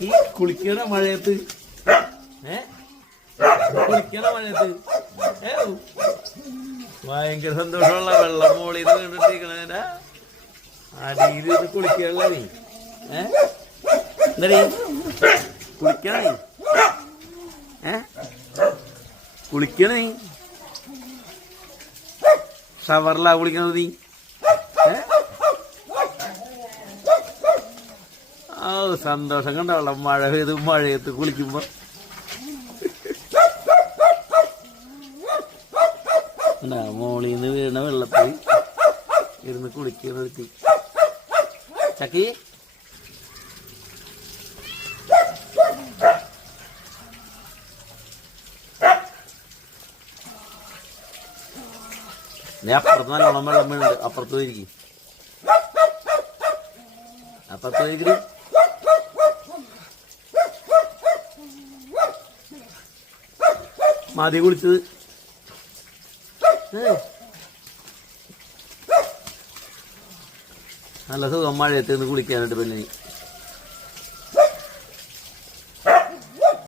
ഈ കുളിക്കണ മഴയത്ത് കുളിക്കണ മഴയത്ത് ഭയങ്കര സന്തോഷമുള്ള വെള്ളം മോളിൽ നിന്ന് കണ്ടിട്ടിരിക്കണ അടിയിൽ ഇത് കുളിക്കാനുള്ള നീ എന്താ കുളിക്കണേ കുളിക്കണേ ഷവറിലാ കുളിക്കണത് നീ ഓ സന്തോഷം കണ്ടാവള്ള മഴ പെയ്ത് മഴയത്ത് കുളിക്കുമ്പോ മോളിൽ നിന്ന് വീണ വെള്ളത്തിൽ ഇരുന്ന് കുളിക്കുന്ന ചക്കി നീ അപ്പുറത്ത് നല്ലോണം വെള്ളം വീണുണ്ട് അപ്പുറത്ത് പോയിരിക്കും അപ്പുറത്ത് പോയിരിക്കും മതി കുളിച്ചത് നല്ല സുഖം മഴയത്ത് നിന്ന് കുളിക്കാനായിട്ട് പിന്നെ